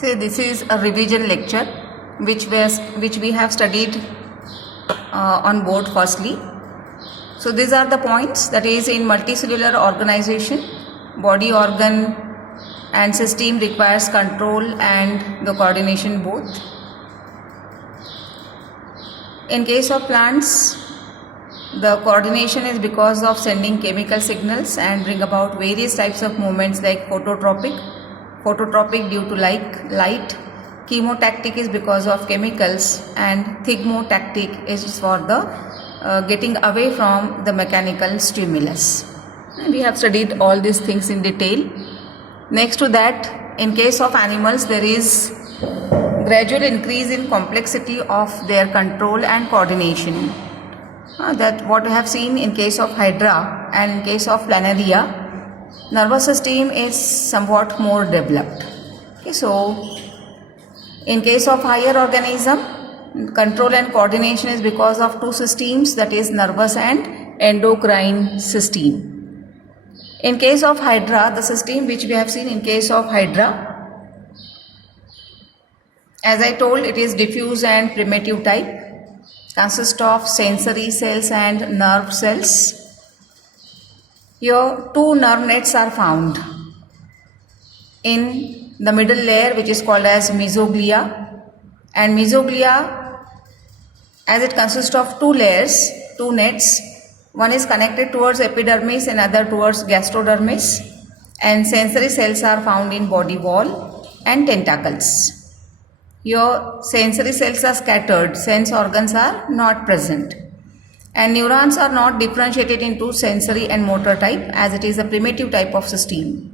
Say this is a revision lecture which we have studied on board firstly. So these are the points, that is, in multicellular organization, body organ and system requires control and the coordination both. In case of plants, the coordination is because of sending chemical signals and bring about various types of movements like phototropic due to light, chemotactic is because of chemicals, and thigmotactic is for the getting away from the mechanical stimulus. And we have studied all these things in detail. Next to that, in case of animals, there is gradual increase in complexity of their control and coordination. That what we have seen in case of Hydra and in case of Planaria, nervous system is somewhat more developed. Okay, so in case of higher organism, control and coordination is because of two systems, that is nervous and endocrine system. In case of Hydra, the system which we have seen in case of Hydra, as I told, it is diffuse and primitive type, consists of sensory cells and nerve cells. Here two nerve nets are found in the middle layer, which is called as mesoglia, and mesoglia, as it consists of two layers, two nets, one is connected towards epidermis and other towards gastrodermis, and sensory cells are found in body wall and tentacles. Here sensory cells are scattered, sense organs are not present, and neurons are not differentiated into sensory and motor type, as it is a primitive type of system.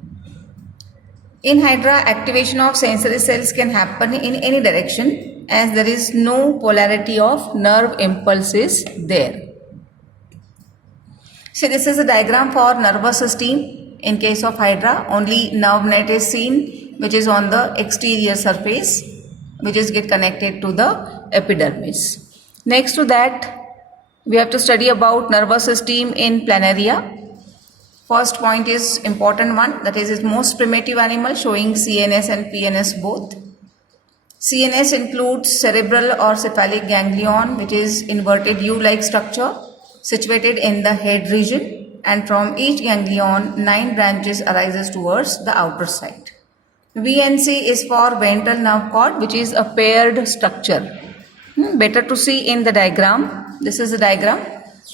In Hydra, activation of sensory cells can happen in any direction, as there is no polarity of nerve impulses there. So this is a diagram for nervous system. In case of Hydra, only nerve net is seen, which is on the exterior surface, which is get connected to the epidermis. Next to that, we have to study about nervous system in Planaria. First point is important one, that is most primitive animal, showing CNS and PNS both. CNS includes cerebral or cephalic ganglion, which is inverted U-like structure situated in the head region, and from each ganglion 9 branches arises towards the outer side. VNC is for ventral nerve cord, which is a paired structure. Better to see in the diagram. This is the diagram.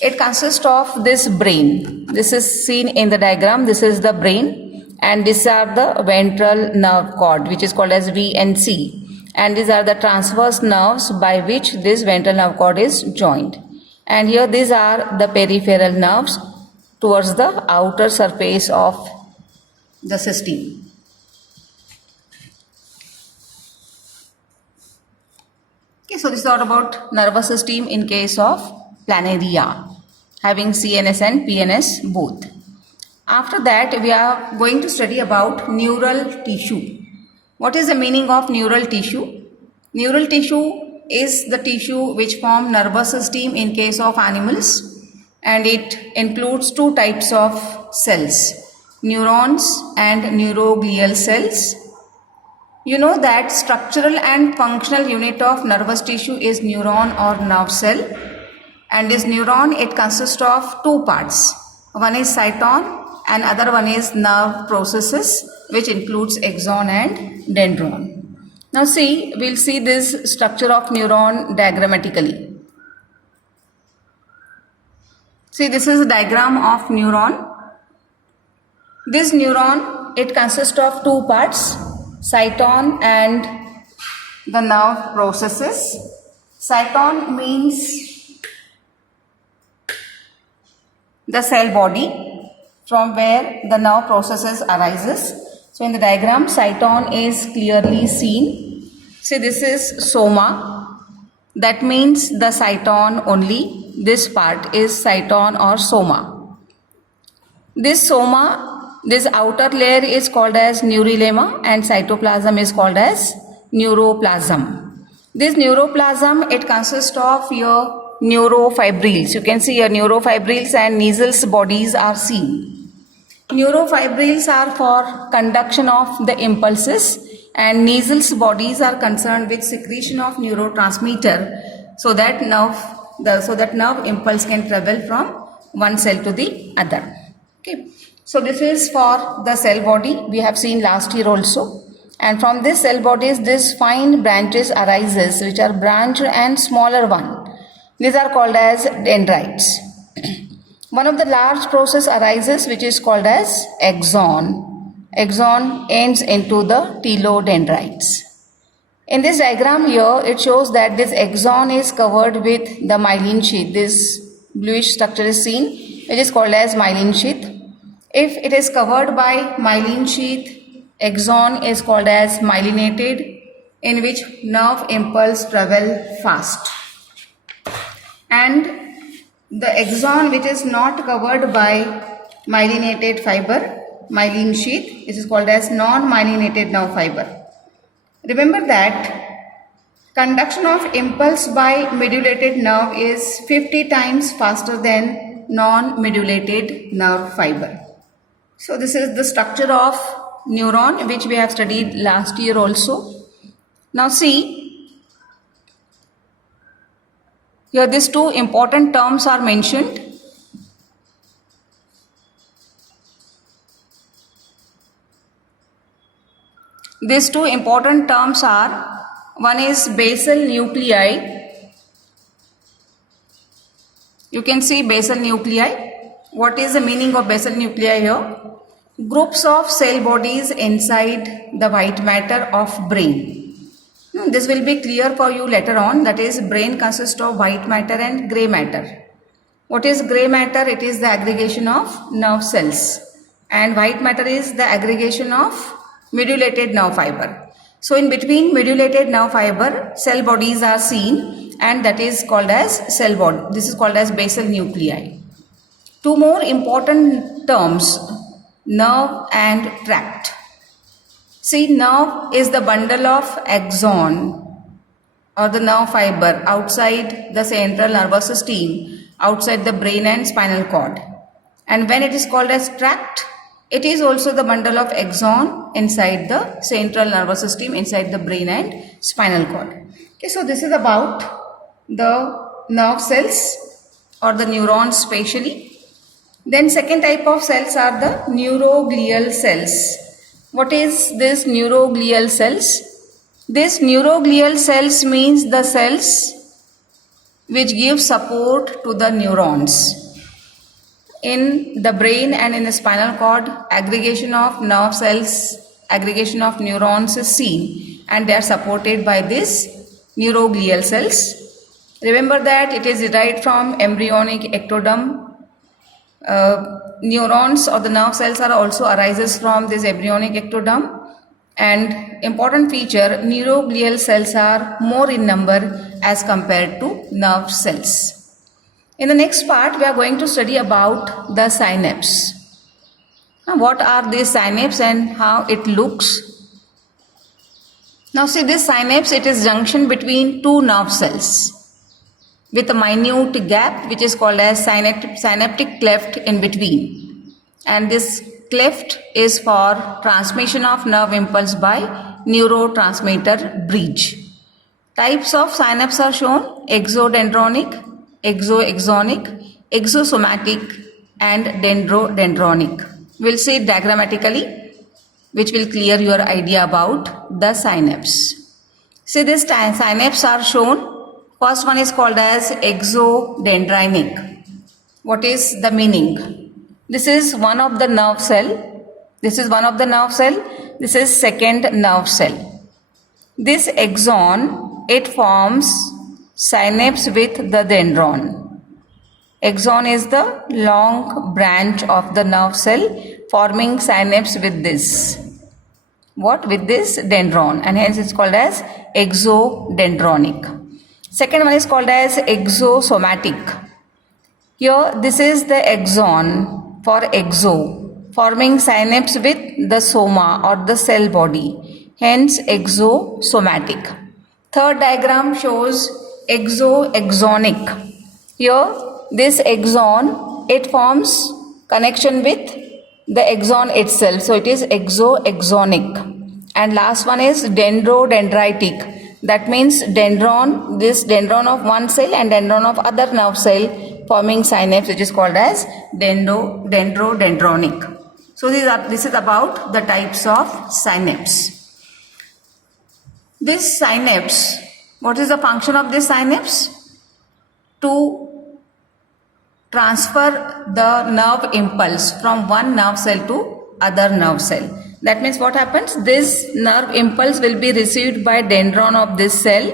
It consists of this brain. This is seen in the diagram. This is the brain, and these are the ventral nerve cord, which is called as VNC, and these are the transverse nerves by which this ventral nerve cord is joined. And here these are the peripheral nerves towards the outer surface of the system. Okay, so this is all about nervous system in case of Planaria, having CNS and PNS both. After that, we are going to study about neural tissue. What is the meaning of neural tissue? Neural tissue is the tissue which form nervous system in case of animals, and it includes two types of cells, neurons and neuroglial cells. You know that structural and functional unit of nervous tissue is neuron or nerve cell, and this neuron, it consists of two parts. One is cyton and other one is nerve processes, which includes axon and dendron. Now see, we'll see this structure of neuron diagrammatically. See, this is a diagram of neuron. This neuron, it consists of two parts, cyton and the nerve processes. Cyton means the cell body from where the nerve processes arises. So in the diagram, cyton is clearly seen. See, this is soma. That means the cyton only. This part is cyton or soma. This soma, this outer layer is called as neurolemma, and cytoplasm is called as neuroplasm. This neuroplasm, it consists of your neurofibrils. You can see your neurofibrils and Niesel's bodies are seen. Neurofibrils are for conduction of the impulses, and Niesel's bodies are concerned with secretion of neurotransmitter so that nerve impulse can travel from one cell to the other. Okay. So this is for the cell body. We have seen last year also. And from this cell bodies, this fine branches arises, which are branched and smaller one. These are called as dendrites. One of the large process arises, which is called as axon. Axon ends into the telodendrites. In this diagram here, it shows that this axon is covered with the myelin sheath. This bluish structure is seen, which is called as myelin sheath. If it is covered by myelin sheath, axon is called as myelinated, in which nerve impulse travel fast. And the axon which is not covered by myelinated fiber, myelin sheath, this is called as non-myelinated nerve fiber. Remember that conduction of impulse by medulated nerve is 50 times faster than non-medulated nerve fiber. So this is the structure of neuron, which we have studied last year also. Now see, here these two important terms are mentioned. These two important terms are, one is basal nuclei. You can see basal nuclei. What is the meaning of basal nuclei here? Groups of cell bodies inside the white matter of brain. This will be clear for you later on. That is, brain consists of white matter and grey matter. What is grey matter? It is the aggregation of nerve cells. And white matter is the aggregation of medulated nerve fiber. So in between medulated nerve fiber, cell bodies are seen, and that is called as cell body. This is called as basal nuclei. Two more important terms, nerve and tract. See, nerve is the bundle of axon or the nerve fiber outside the central nervous system, outside the brain and spinal cord. And when it is called as tract, it is also the bundle of axon inside the central nervous system, inside the brain and spinal cord. Okay, so this is about the nerve cells or the neurons spatially. Then second type of cells are the neuroglial cells. What is this neuroglial cells? This neuroglial cells means the cells which give support to the neurons. In the brain and in the spinal cord, aggregation of nerve cells, aggregation of neurons is seen, and they are supported by these neuroglial cells. Remember that it is derived from embryonic ectoderm. Neurons or the nerve cells are also arises from this embryonic ectoderm, and important feature, neuroglial cells are more in number as compared to nerve cells. In the next part, we are going to study about the synapse. Now, what are these synapse and how it looks? Now see, this synapse, it is junction between two nerve cells with a minute gap which is called as synaptic cleft in between. And this cleft is for transmission of nerve impulse by neurotransmitter bridge. Types of synapse are shown: exodendronic, exoaxonic, exosomatic and dendrodendronic. We'll see it diagrammatically, which will clear your idea about the synapse. See, this synapse are shown. First one is called as exodendrinic. What is the meaning? This is one of the nerve cell. This is one of the nerve cell. This is second nerve cell. This axon, it forms synapse with the dendron. Axon is the long branch of the nerve cell forming synapse with this. What? With this dendron, and hence it's called as exodendronic. Second one is called as exosomatic. Here this is the axon for exo, forming synapse with the soma or the cell body, hence exosomatic. Third diagram shows exoaxonic. Here this axon, it forms connection with the axon itself, so it is exoaxonic. And last one is dendrodendritic. That means dendron, this dendron of one cell and dendron of other nerve cell forming synapse, which is called as dendrodendronic. So this is about the types of synapse. This synapse, what is the function of this synapse? To transfer the nerve impulse from one nerve cell to other nerve cell. That means what happens? This nerve impulse will be received by dendron of this cell.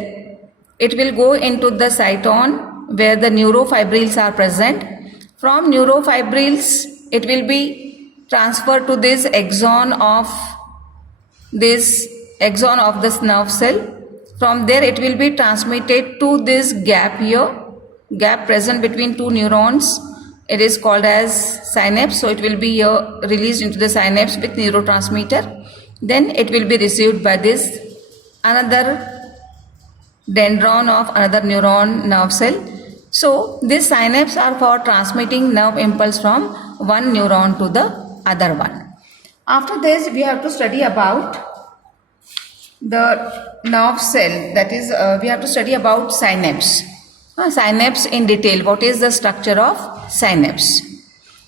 It will go into the cyton where the neurofibrils are present. From neurofibrils, it will be transferred to this axon of this nerve cell. From there, it will be transmitted to this gap here, gap present between two neurons. It is called as synapse. So it will be here released into the synapse with neurotransmitter. Then it will be received by this another dendron of another neuron nerve cell. So these synapses are for transmitting nerve impulse from one neuron to the other one. After this, we have to study about the nerve cell. That is, we have to study about synapse. Synapse in detail. What is the structure of synapse?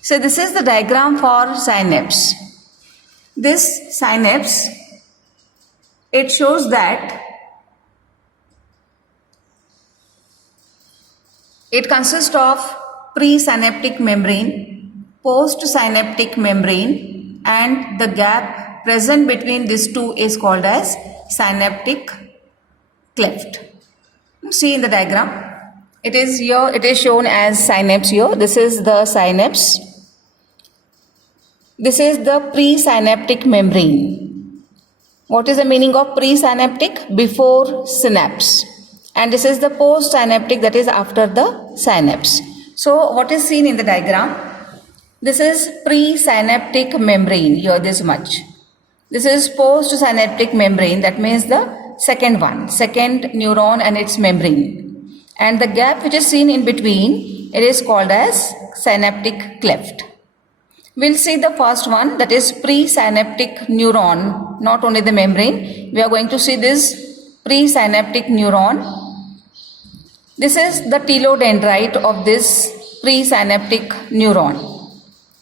So this is the diagram for synapse. This synapse, it shows that it consists of presynaptic membrane, postsynaptic membrane, and the gap present between these two is called as synaptic cleft. See in the diagram. It is here, it is shown as synapse here. This is the synapse. This is the presynaptic membrane. What is the meaning of presynaptic? Before synapse. And this is the postsynaptic, that is after the synapse. So what is seen in the diagram? This is presynaptic membrane, here this much. This is postsynaptic membrane, that means the second neuron and its membrane. And the gap which is seen in between, it is called as synaptic cleft. We'll see the first one, that is presynaptic neuron, not only the membrane. We are going to see this presynaptic neuron. This is the telodendrite of this presynaptic neuron.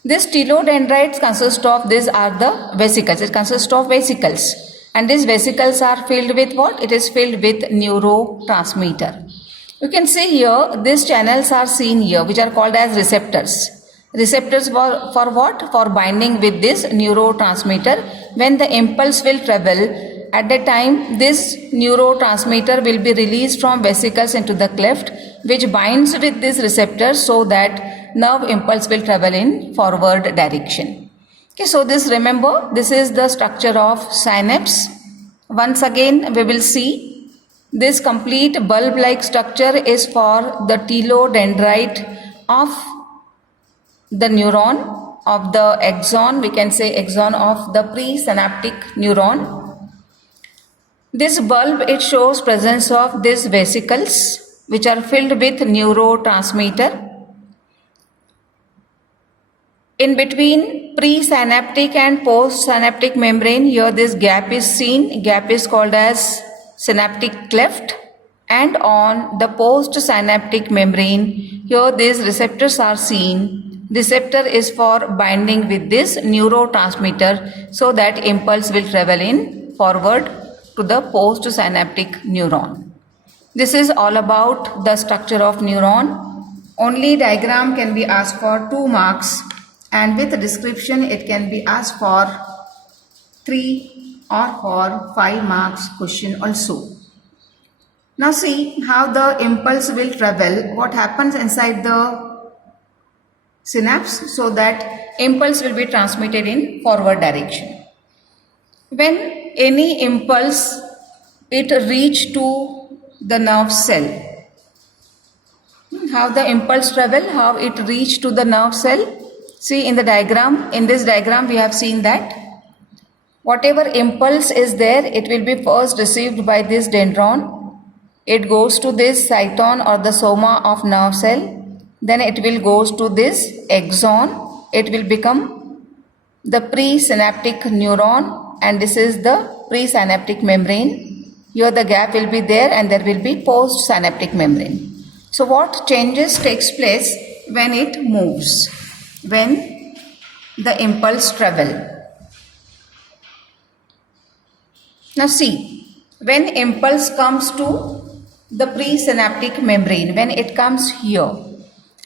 This telodendrites consist of, these are the vesicles. It consists of vesicles. And these vesicles are filled with what? It is filled with neurotransmitter. You can see here, these channels are seen here, which are called as receptors. Receptors for what? For binding with this neurotransmitter. When the impulse will travel, at that time, this neurotransmitter will be released from vesicles into the cleft, which binds with this receptor so that nerve impulse will travel in forward direction. Okay, so this, remember, this is the structure of synapse. Once again, we will see. This complete bulb-like structure is for the telodendrite of the neuron, of the axon, we can say axon of the presynaptic neuron. This bulb, it shows presence of these vesicles which are filled with neurotransmitter. In between presynaptic and postsynaptic membrane, here this gap is seen. Gap is called as synaptic cleft. And on the postsynaptic membrane, here these receptors are seen. Receptor is for binding with this neurotransmitter so that impulse will travel in forward to the postsynaptic neuron. This is all about the structure of neuron. Only diagram can be asked for 2 marks, and with description it can be asked for 3 or for 5 marks question also. Now see how the impulse will travel, what happens inside the synapse so that impulse will be transmitted in forward direction. When any impulse it reach to the nerve cell, how the impulse travel, how it reach to the nerve cell. See in the diagram, in this diagram we have seen that whatever impulse is there, it will be first received by this dendron. It goes to this cyton or the soma of nerve cell. Then it will goes to this axon. It will become the presynaptic neuron, and this is the presynaptic membrane. Here the gap will be there and there will be postsynaptic membrane. So what changes takes place when it moves, when the impulse travel. Now see, when impulse comes to the presynaptic membrane, when it comes here,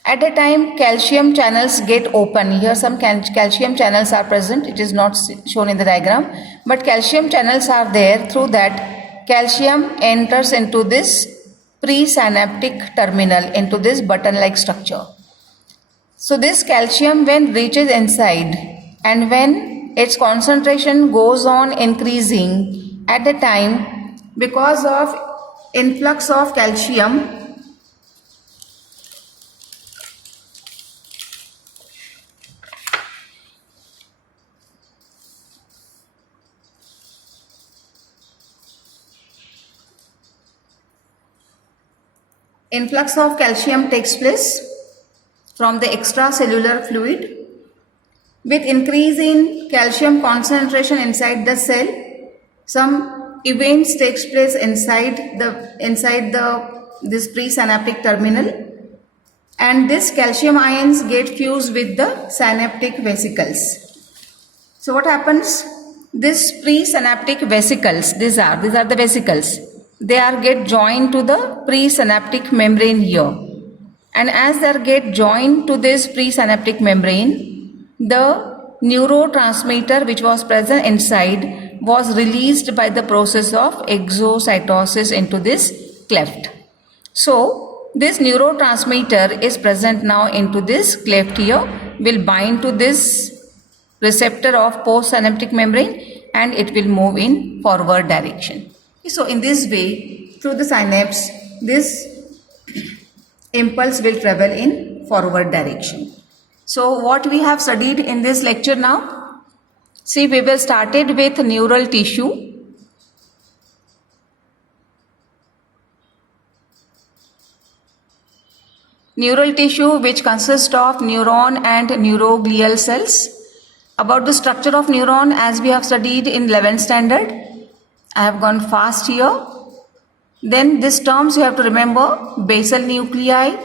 at a time calcium channels get open. Here some calcium channels are present. It is not shown in the diagram, but calcium channels are there. Through that, calcium enters into this presynaptic terminal, into this button-like structure. So this calcium, when reaches inside and when its concentration goes on increasing at a time, because of influx of calcium, takes place from the extracellular fluid. With increase in calcium concentration inside the cell, some events takes place inside this presynaptic terminal, and this calcium ions get fused with the synaptic vesicles. So what happens? This presynaptic vesicles, these are the vesicles. They are get joined to the presynaptic membrane here, and as they are get joined to this presynaptic membrane, the neurotransmitter which was present inside was released by the process of exocytosis into this cleft. So this neurotransmitter is present now into this cleft here, will bind to this receptor of postsynaptic membrane and it will move in forward direction. So in this way, through the synapse, this impulse will travel in forward direction. So what we have studied in this lecture now? See, we will started with neural tissue. Neural tissue which consists of neuron and neuroglial cells. About the structure of neuron, as we have studied in 11th standard. I have gone fast here. Then these terms you have to remember: basal nuclei,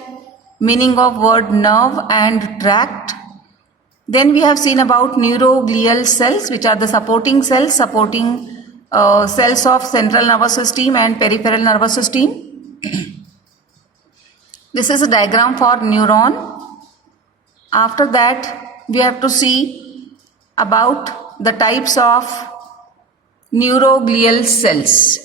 meaning of word nerve and tract. Then we have seen about neuroglial cells, which are the supporting cells, cells of central nervous system and peripheral nervous system. This is a diagram for neuron. After that, we have to see about the types of neuroglial cells.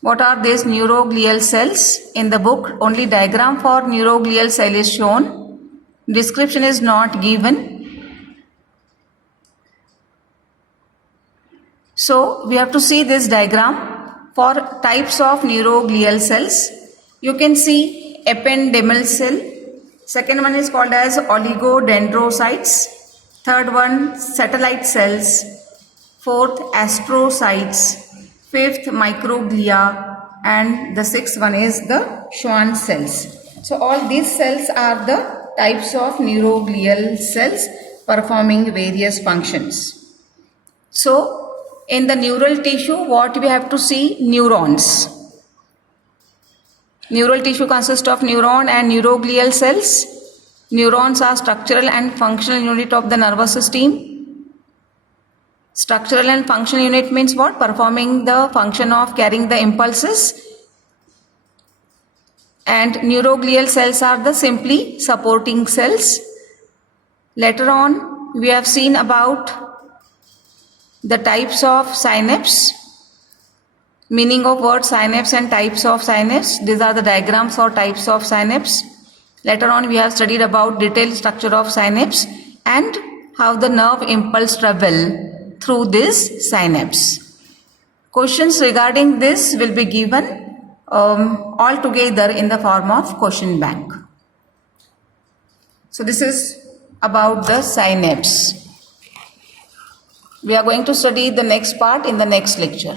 What are these neuroglial cells? In the book, only diagram for neuroglial cell is shown. Description is not given. So we have to see this diagram for types of neuroglial cells. You can see ependymal cell. Second one is called as oligodendrocytes. Third one, satellite cells. Fourth, astrocytes. Fifth, microglia. And the sixth one is the Schwann cells. So all these cells are the types of neuroglial cells performing various functions. So in the neural tissue, what we have to see? Neurons. Neural tissue consists of neuron and neuroglial cells. Neurons are structural and functional unit of the nervous system. Structural and functional unit means what? Performing the function of carrying the impulses. And neuroglial cells are the simply supporting cells. Later on, we have seen about the types of synapse. Meaning of word synapse and types of synapse. These are the diagrams for types of synapse. Later on, we have studied about detailed structure of synapse and how the nerve impulse travel through this synapse. Questions regarding this will be given all together in the form of question bank. So this is about the synapse. We are going to study the next part in the next lecture.